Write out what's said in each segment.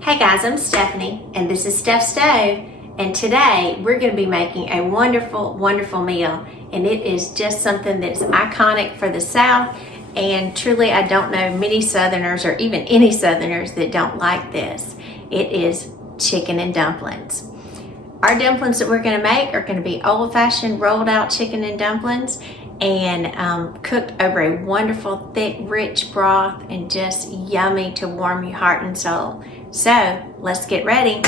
Hey guys, I'm Stephanie and this is Steph Stove, and today we're going to be making a wonderful meal, and it is just something that's iconic for the South, and truly I don't know many Southerners or even any Southerners that don't like this. It is chicken and dumplings. Our dumplings that we're going to make are going to be old-fashioned rolled out chicken and dumplings, and cooked over a wonderful thick rich broth, and just yummy to warm your heart and soul. So let's get ready,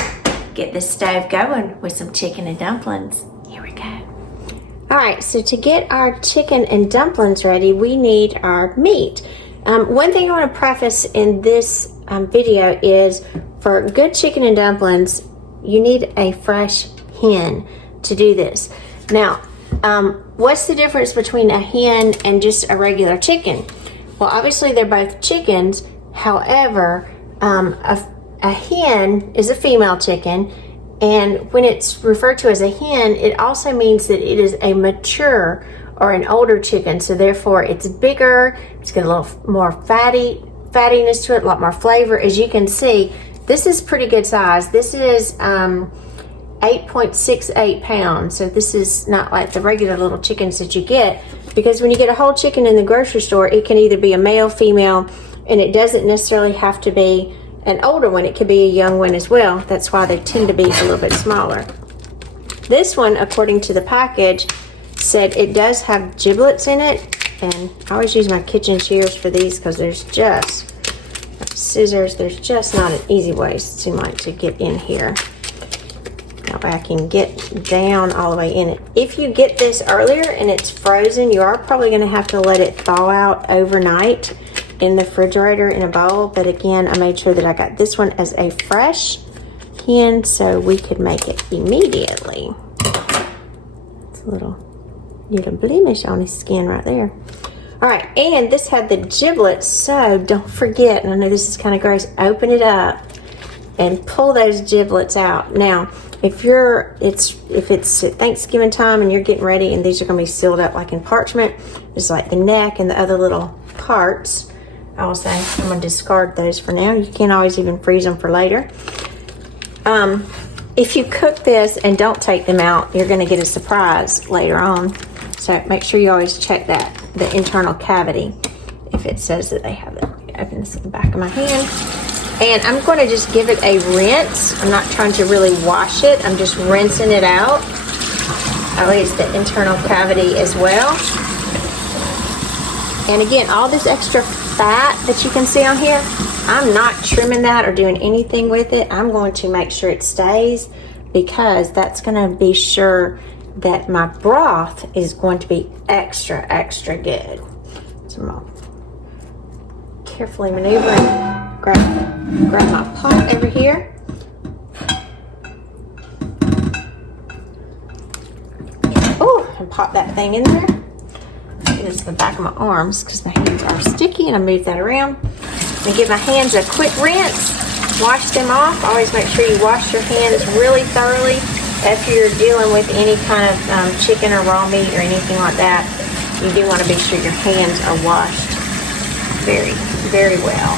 get this stove going with some chicken and dumplings. Here we go. All right, so to get our chicken and dumplings ready, we need our meat. One thing I want to preface in this video is, for good chicken and dumplings, you need a fresh hen to do this. Now, what's the difference between a hen and just a regular chicken? Well, obviously they're both chickens. However, a hen is a female chicken, and when it's referred to as a hen, it also means that it is a mature or an older chicken. So therefore it's bigger, it's got a little more fattiness to it, a lot more flavor. As you can see, this is pretty good size. This is 8.68 pounds. So this is not like the regular little chickens that you get, because when you get a whole chicken in the grocery store, it can either be a male, female, and it doesn't necessarily have to be an older one. It could be a young one as well. That's why they tend to be a little bit smaller. This one, according to the package, said it does have giblets in it, and I always use my kitchen shears for these because there's just scissors. There's just not an easy way, seem like, to get in here. That way I can get down all the way in it. If you get this earlier and it's frozen, you are probably going to have to let it thaw out overnight in the refrigerator in a bowl. But again, I made sure that I got this one as a fresh hen so we could make it immediately. It's a little blemish on his skin right there. All right, and this had the giblets, so don't forget, and I know this is kind of gross, open it up and pull those giblets out. Now, if it's Thanksgiving time and you're getting ready and these are going to be sealed up like in parchment, just like the neck and the other little parts, I will say I'm going to discard those for now. You can always even freeze them for later. If you cook this and don't take them out, you're going to get a surprise later on. So make sure you always check that, the internal cavity, if it says that they have it. Open this at the back of my hand. And I'm going to just give it a rinse. I'm not trying to really wash it. I'm just rinsing it out. At least the internal cavity as well. And again, all this extra fat that you can see on here, I'm not trimming that or doing anything with it. I'm going to make sure it stays, because that's going to be sure that my broth is going to be extra good. So I'm going to carefully maneuver and grab my pot over here. Oh, and pop that thing in there. This is the back of my arms because my hands are sticky, and I move that around. And give my hands a quick rinse. Wash them off. Always make sure you wash your hands really thoroughly if you're dealing with any kind of chicken or raw meat or anything like that. You do want to be sure your hands are washed very well.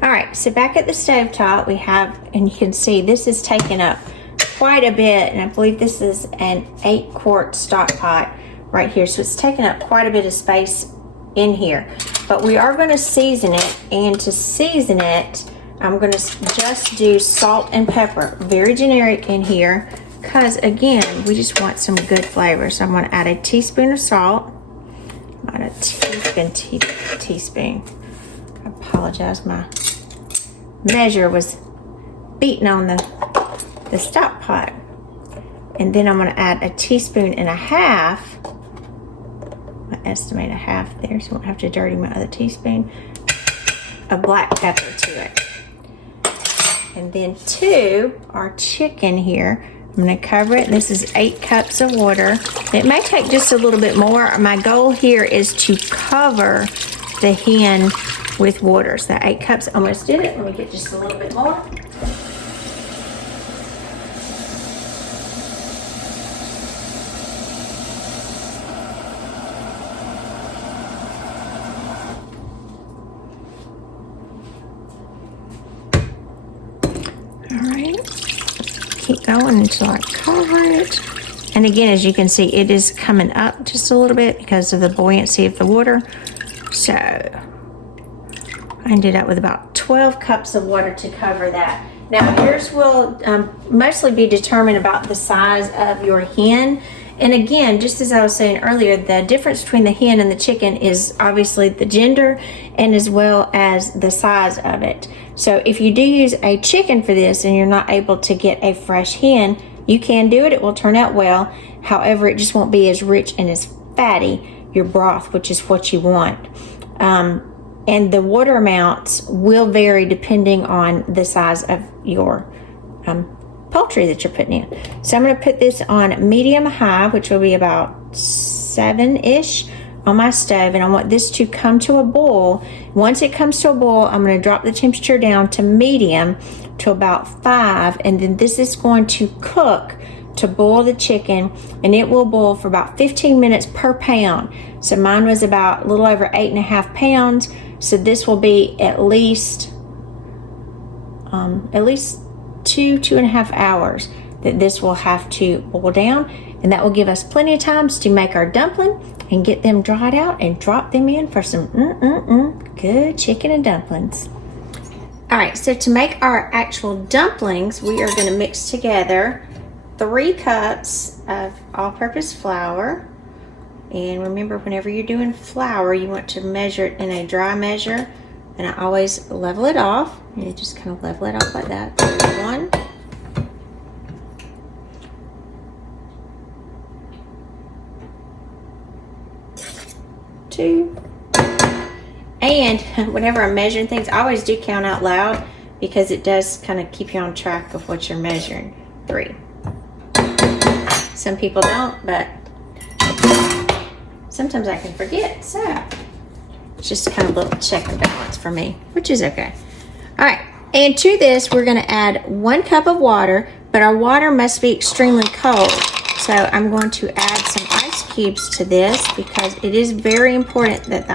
All right, so back at the stove top we have, and you can see this is taking up quite a bit, and I believe this is an 8-quart stock pot right here, so it's taking up quite a bit of space in here. But we are going to season it, and to season it, I'm going to just do salt and pepper, very generic in here, because again, we just want some good flavor. So I'm going to add a teaspoon of salt, not a teaspoon. I apologize, my measure was beaten on the stock pot. And then I'm going to add a teaspoon and a half. I estimate a half there, so I won't have to dirty my other teaspoon of black pepper to it. And then to our chicken here, I'm going to cover it. This is 8 cups of water. It may take just a little bit more. My goal here is to cover the hen with water. So that 8 cups almost did it. Let me get just a little bit more. All right. Keep going until I cover it. And again, as you can see, it is coming up just a little bit because of the buoyancy of the water. So I ended up with about 12 cups of water to cover that. Now yours will mostly be determined about the size of your hen. And again, just as I was saying earlier, the difference between the hen and the chicken is obviously the gender and as well as the size of it. So if you do use a chicken for this and you're not able to get a fresh hen, you can do it. It will turn out well. However, it just won't be as rich and as fatty, your broth, which is what you want. And the water amounts will vary depending on the size of your poultry that you're putting in. So I'm going to put this on medium high, which will be about 7-ish on my stove, and I want this to come to a boil. Once it comes to a boil, I'm going to drop the temperature down to medium to about 5, and then this is going to cook to boil the chicken, and it will boil for about 15 minutes per pound. So mine was about a little over 8.5 pounds. So this will be at least 2.5 hours that this will have to boil down, and that will give us plenty of times to make our dumpling and get them dried out and drop them in for some good chicken and dumplings. All right, so to make our actual dumplings, we are going to mix together 3 cups of all-purpose flour. And remember, whenever you're doing flour, you want to measure it in a dry measure. And I always level it off. You just kind of level it off like that. 1. Two. And whenever I'm measuring things, I always do count out loud because it does kind of keep you on track of what you're measuring. 3. Some people don't, but sometimes I can forget. So it's just kind of a little check the balance for me, which is okay. All right, and to this, we're going to add 1 cup of water, but our water must be extremely cold. So I'm going to add some ice cubes to this because it is very important that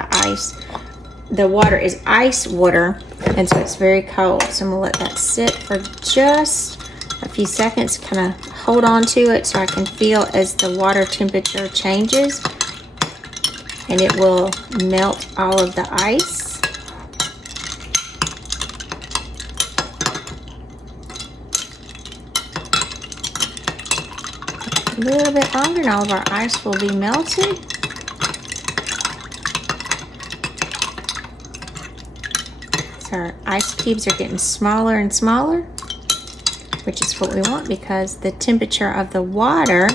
the water is ice water, and so it's very cold. So I'm gonna let that sit for just a few seconds, kind of hold on to it so I can feel as the water temperature changes, and it will melt all of the ice. A little bit longer and all of our ice will be melted. So our ice cubes are getting smaller and smaller, which is what we want because the temperature of the water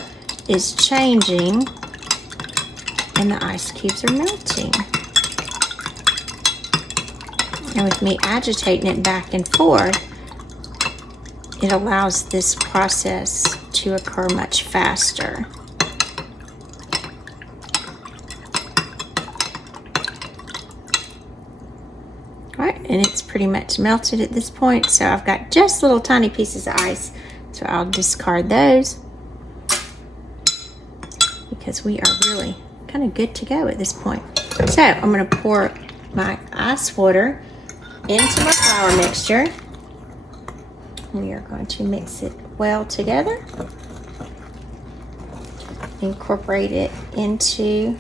is changing and the ice cubes are melting. And with me agitating it back and forth, it allows this process to occur much faster. All right, and it's pretty much melted at this point, so I've got just little tiny pieces of ice, so I'll discard those because we are really kind of good to go at this point. So I'm going to pour my ice water into my flour mixture. We are going to mix it well together. Incorporate it into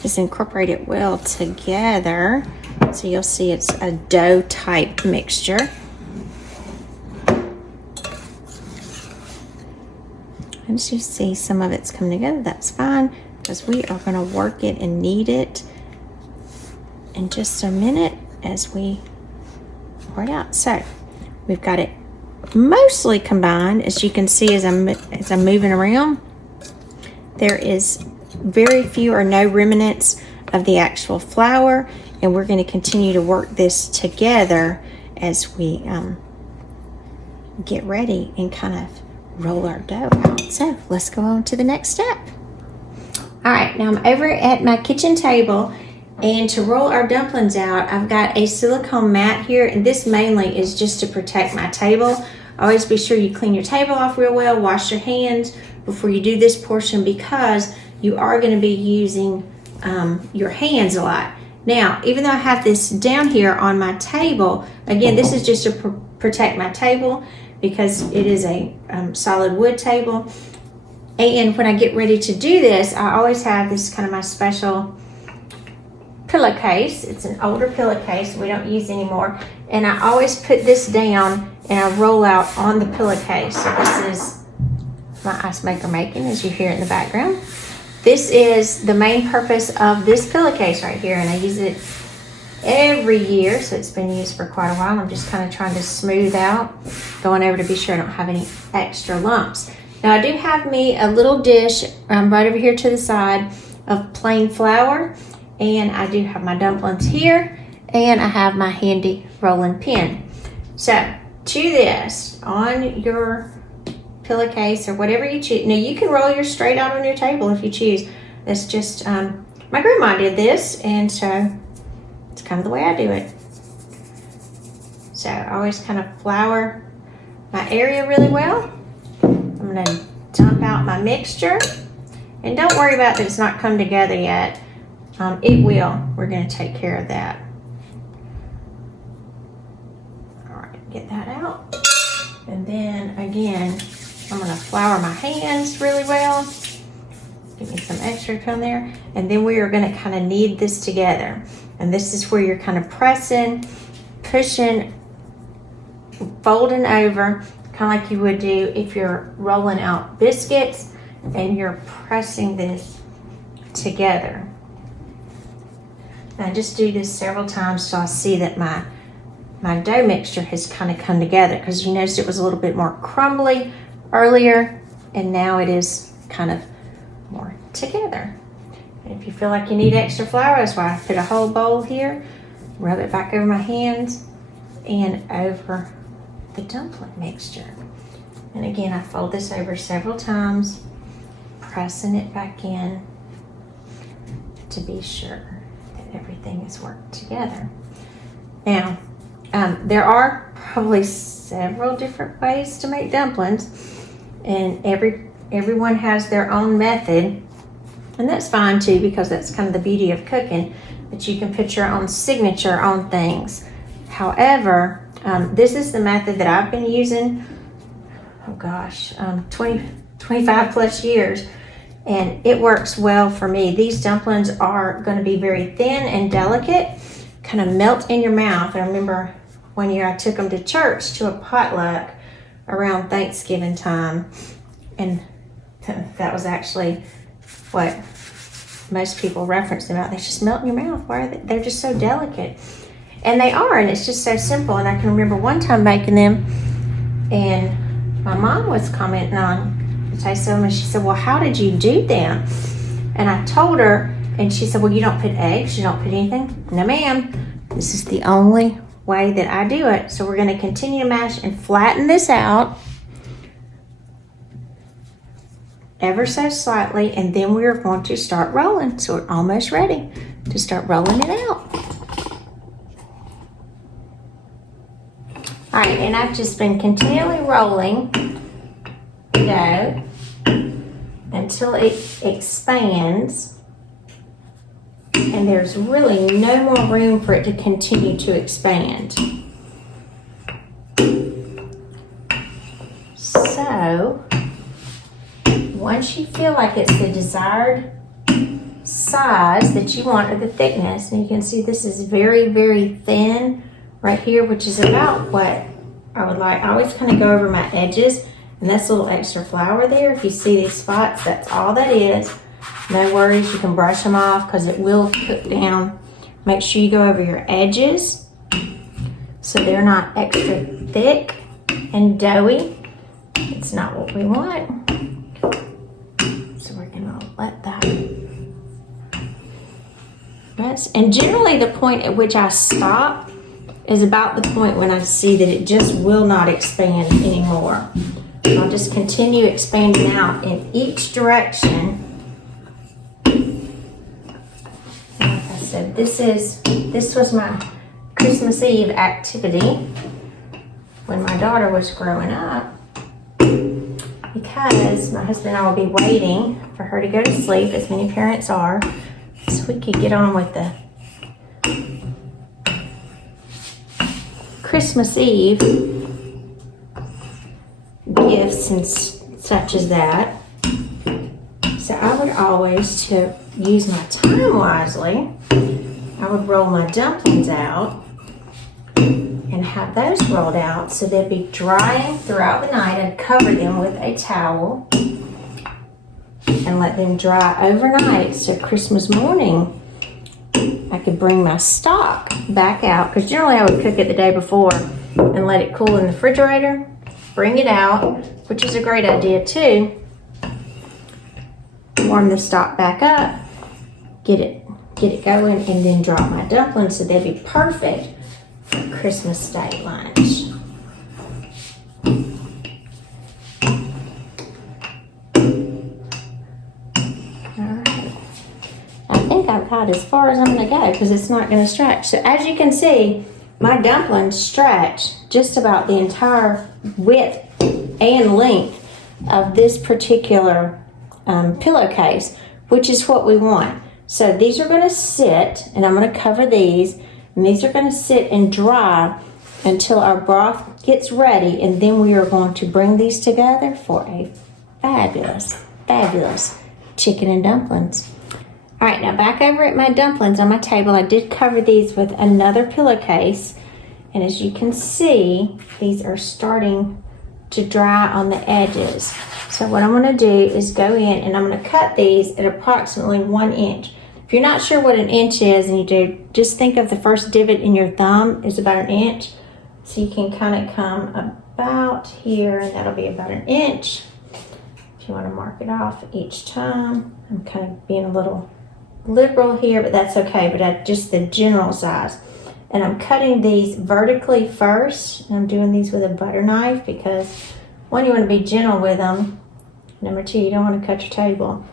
just incorporate it well together. So you'll see it's a dough type mixture. And as you see, some of it's coming together. That's fine, because we are going to work it and knead it in just a minute as we pour it out. So we've got it mostly combined, as you can see as I'm moving around. There is very few or no remnants of the actual flour, and we're going to continue to work this together as we get ready and kind of roll our dough out. So let's go on to the next step. All right, now I'm over at my kitchen table, and to roll our dumplings out, I've got a silicone mat here, and this mainly is just to protect my table. Always be sure you clean your table off real well, wash your hands before you do this portion, because you are going to be using your hands a lot. Now, even though I have this down here on my table, again, this is just to protect my table because it is a solid wood table. And when I get ready to do this, I always have this kind of my special pillowcase. It's an older pillowcase we don't use anymore. And I always put this down and I roll out on the pillowcase. So this is my ice maker making, as you hear in the background. This is the main purpose of this pillowcase right here, and I use it every year, so it's been used for quite a while. I'm just kind of trying to smooth out, going over to be sure I don't have any extra lumps. Now I do have me a little dish right over here to the side of plain flour, and I do have my dumplings here, and I have my handy rolling pin. So to this on your pillowcase or whatever you choose. Now you can roll yours straight out on your table if you choose. That's just my grandma did this, and so it's kind of the way I do it. So I always kind of flour my area really well. I'm going to dump out my mixture, and don't worry about that it's not come together yet. It will. We're going to take care of that. All right, get that out, and then again I'm going to flour my hands really well. Give me some extra come there. And then we are going to kind of knead this together. And this is where you're kind of pressing, pushing, folding over, kind of like you would do if you're rolling out biscuits, and you're pressing this together. And I just do this several times so I see that my dough mixture has kind of come together, because you noticed it was a little bit more crumbly earlier, and now it is kind of more together. And if you feel like you need extra flour, that's why I put a whole bowl here, rub it back over my hands and over the dumpling mixture. And again, I fold this over several times, pressing it back in to be sure that everything is worked together. Now, there are probably several different ways to make dumplings, and everyone has their own method, and that's fine too, because that's kind of the beauty of cooking, that you can put your own signature on things. However, this is the method that I've been using, 25 plus years, and it works well for me. These dumplings are going to be very thin and delicate, kind of melt in your mouth. I remember one year I took them to church to a potluck around Thanksgiving time, and that was actually what most people reference them about. They just melt in your mouth. Why are they? They're just so delicate, and they are, and it's just so simple. And I can remember one time making them, and my mom was commenting on the taste of them, and she said, well, how did you do them? And I told her, and she said, well, you don't put eggs, you don't put anything. No ma'am, this is the only way that I do it. So we're going to continue to mash and flatten this out ever so slightly, and then we are going to start rolling. So we're almost ready to start rolling it out. All right, and I've just been continually rolling the dough until it expands, and there's really no more room for it to continue to expand. So once you feel like it's the desired size that you want, or the thickness, and you can see this is very, very thin right here, which is about what I would like. I always kind of go over my edges, and that's a little extra flour there. If you see these spots, that's all that is. No worries, you can brush them off because it will cook down. Make sure you go over your edges so they're not extra thick and doughy. It's not what we want. So we're gonna let that Yes, and generally the point at which I stop is about the point when I see that it just will not expand anymore. I'll just continue expanding out in each direction. Like I said, this was my Christmas Eve activity when my daughter was growing up, because my husband and I will be waiting for her to go to sleep, as many parents are, so we could get on with the Christmas Eve gifts and such as that. So I would always, to use my time wisely, I would roll my dumplings out and have those rolled out so they'd be drying throughout the night. I'd cover them with a towel and let them dry overnight, so Christmas morning I could bring my stock back out, because generally I would cook it the day before and let it cool in the refrigerator, bring it out, which is a great idea too. Warm the stock back up, get it going, and then drop my dumplings so they'd be perfect for Christmas Day lunch. I've got as far as I'm going to go because it's not going to stretch. So as you can see, my dumplings stretch just about the entire width and length of this particular pillowcase, which is what we want. So these are going to sit, and I'm going to cover these, and these are going to sit and dry until our broth gets ready, and then we are going to bring these together for a fabulous, fabulous chicken and dumplings. All right, now back over at my dumplings on my table, I did cover these with another pillowcase, and as you can see, these are starting to dry on the edges. So what I'm going to do is go in and I'm going to cut these at approximately 1 inch. If you're not sure what an inch is, and you do, just think of the first divot in your thumb is about 1 inch. So you can kind of come about here, and that'll be about 1 inch. If you want to mark it off each time, I'm kind of being a little liberal here, but that's okay, but at just the general size. And I'm cutting these vertically first, and I'm doing these with a butter knife because, one, you want to be gentle with them. Number two, you don't want to cut your table.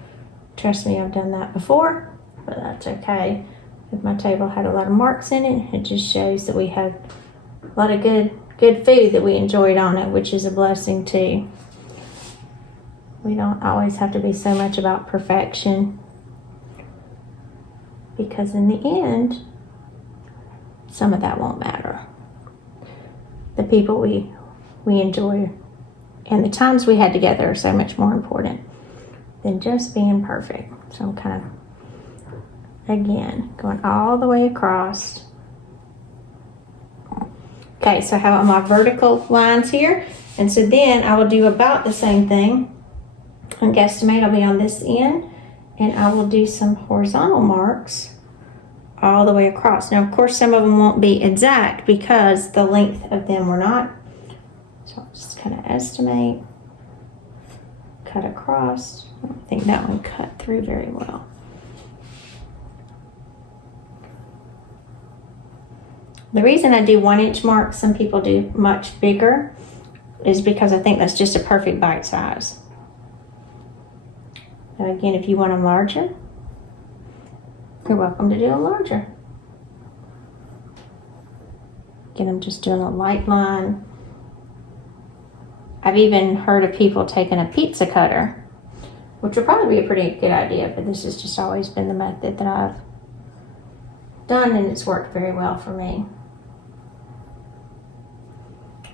Trust me, I've done that before, but that's okay. If my table had a lot of marks in it, it just shows that we had a lot of good food that we enjoyed on it, which is a blessing too. We don't always have to be so much about perfection, because in the end, some of that won't matter. The people we enjoy and the times we had together are so much more important than just being perfect. So I'm kind of, again, going all the way across. Okay, so I have my vertical lines here. And so then I will do about the same thing. And guesstimate, I'll be on this end. And I will do some horizontal marks all the way across. Now, of course, some of them won't be exact because the length of them were not. So I'll just kind of estimate, cut across. I don't think that one cut through very well. The reason I do 1 inch marks, some people do much bigger, is because I think that's just a perfect bite size. Now again, if you want them larger, you're welcome to do them larger. Again, I'm just doing a light line. I've even heard of people taking a pizza cutter, which would probably be a pretty good idea, but this has just always been the method that I've done, and it's worked very well for me.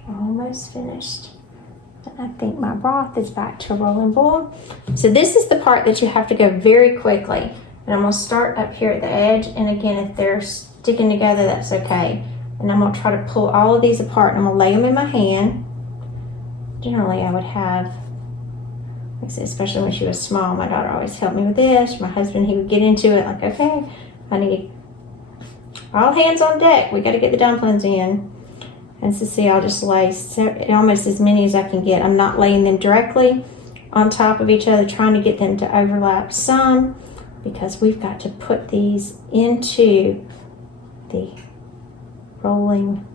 Almost finished. I think my broth is back to a rolling boil. So this is the part that you have to go very quickly. And I'm going to start up here at the edge. And again, if they're sticking together, that's okay. And I'm going to try to pull all of these apart. And I'm going to lay them in my hand. Generally, I would have, like I said, especially when she was small, my daughter always helped me with this. My husband, he would get into it like, okay, I need all hands on deck. We got to get the dumplings in. And so see, I'll just lay almost as many as I can get. I'm not laying them directly on top of each other, trying to get them to overlap some. because we've got to put these into the rolling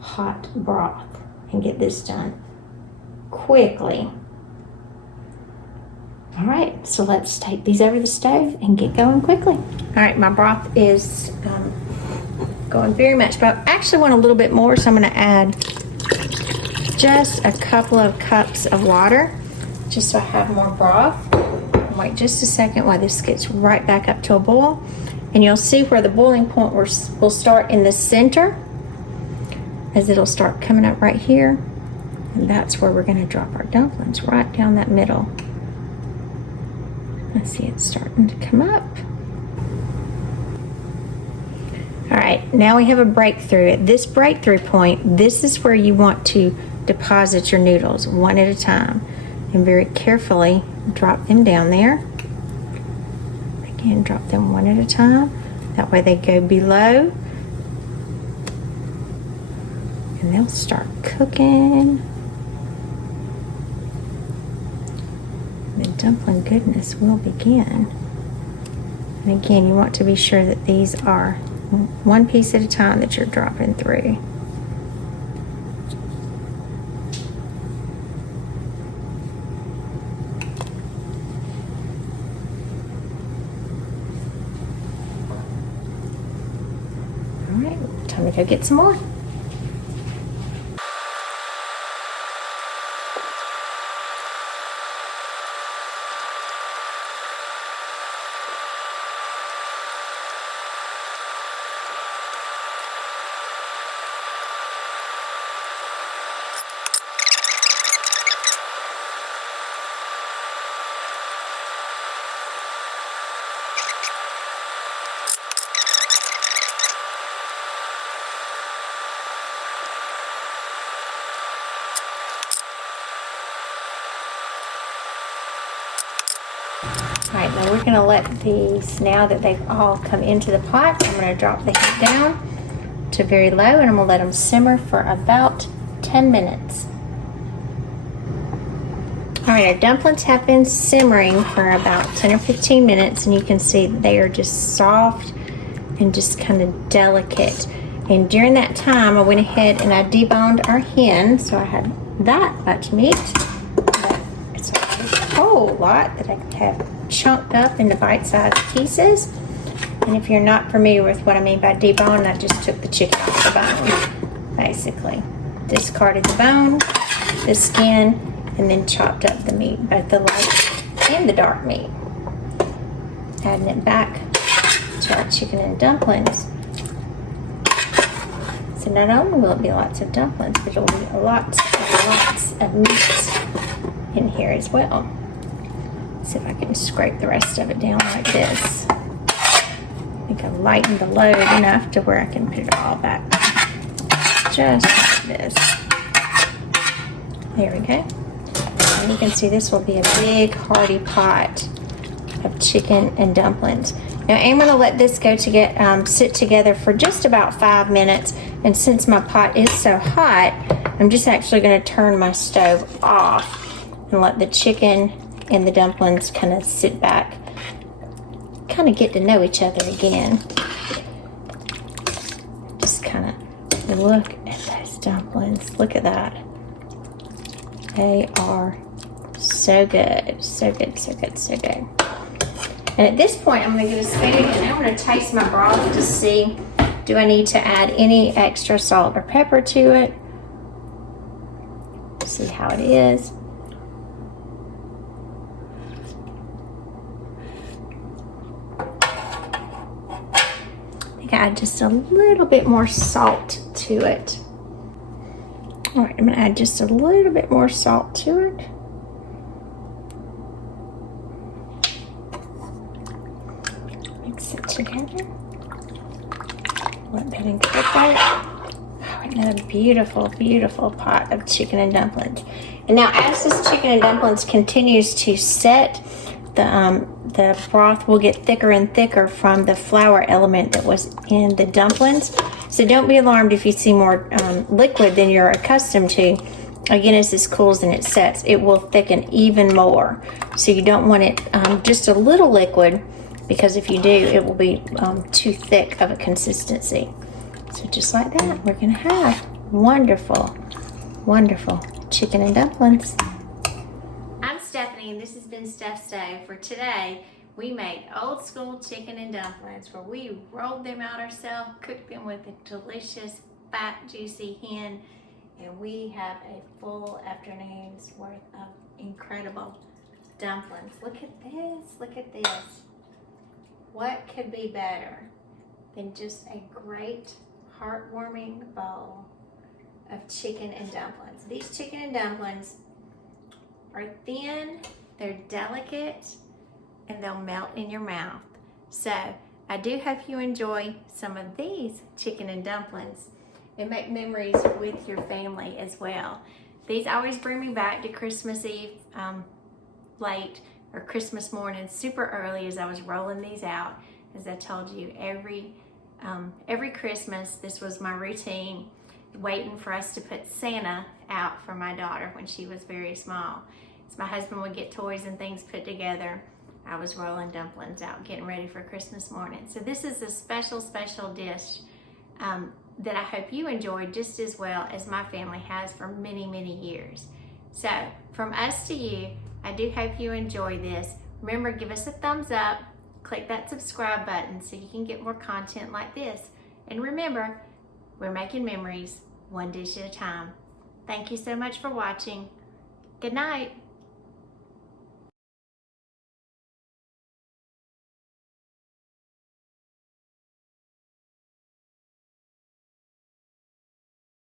hot broth and get this done quickly. All right, so let's take these over the stove and get going quickly. All right, my broth is going very much, but I actually want a little bit more, so I'm gonna add just a couple of cups of water, just so I have more broth. Wait just a second while this gets right back up to a boil. And you'll see where the boiling point will start in the center, as it'll start coming up right here. And that's where we're gonna drop our dumplings, right down that middle. I see it's starting to come up. All right, now we have a breakthrough. At this breakthrough point, this is where you want to deposit your noodles one at a time. And very carefully drop them down there. Again, drop them one at a time. That way they go below. And they'll start cooking. The dumpling goodness will begin. And again, you want to be sure that these are one piece at a time that you're dropping through. All right, time to go get some more. All right, now we're gonna let these, now that they've all come into the pot, I'm gonna drop the heat down to very low, and I'm gonna let them simmer for about 10 minutes. All right, our dumplings have been simmering for about 10 or 15 minutes, and you can see they are just soft and just kind of delicate. And during that time, I went ahead and I deboned our hen, so I had that much meat. But it's a whole lot that I have chunked up into bite-sized pieces. And if you're not familiar with what I mean by debone, I just took the chicken off the bone, basically. Discarded the bone, the skin, and then chopped up the meat, both the light and the dark meat. Adding it back to our chicken and dumplings. So not only will it be lots of dumplings, but it will be lots of meat in here as well. See if I can scrape the rest of it down like this. I think I've lightened the load enough to where I can put it all back. Just like this. There we go. And you can see this will be a big hearty pot of chicken and dumplings. Now I'm going to let this go to get sit together for just about 5 minutes. And since my pot is so hot, I'm just actually going to turn my stove off and let the chicken and the dumplings kind of sit back, kind of get to know each other again. Just kind of look at those dumplings. Look at that. They are so good, so good, so good, so good. And at this point, I'm going to get a spoon and I'm going to taste my broth to see, do I need to add any extra salt or pepper to it? See how it is. Add just a little bit more salt to it. All right, I'm gonna add just a little bit more salt to it. Mix it together. Let that incorporate. Oh, another beautiful, beautiful pot of chicken and dumplings. And now as this chicken and dumplings continues to set, the broth will get thicker and thicker from the flour element that was in the dumplings. So don't be alarmed if you see more liquid than you're accustomed to. again, as this cools and it sets, it will thicken even more. So you don't want it just a little liquid, because if you do, it will be too thick of a consistency. So just like that, we're gonna have wonderful, wonderful chicken and dumplings. I'm Stephanie, and this has been Steph Stove. For today, we made old school chicken and dumplings, where we rolled them out ourselves, cooked them with a delicious, fat, juicy hen, and we have a full afternoon's worth of incredible dumplings. Look at this, look at this. What could be better than just a great, heartwarming bowl of chicken and dumplings? These chicken and dumplings are thin, they're delicate, and they'll melt in your mouth. So I do hope you enjoy some of these chicken and dumplings and make memories with your family as well. These always bring me back to Christmas Eve late, or Christmas morning super early, as I was rolling these out. As I told you, every Christmas this was my routine, waiting for us to put Santa out for my daughter when she was very small. As my husband would get toys and things put together, I was rolling dumplings out, getting ready for Christmas morning. So this is a special, special dish that I hope you enjoyed just as well as my family has for many, many years. So from us to you, I do hope you enjoy this. Remember, give us a thumbs up, click that subscribe button so you can get more content like this. And remember, we're making memories one dish at a time. Thank you so much for watching. Good night.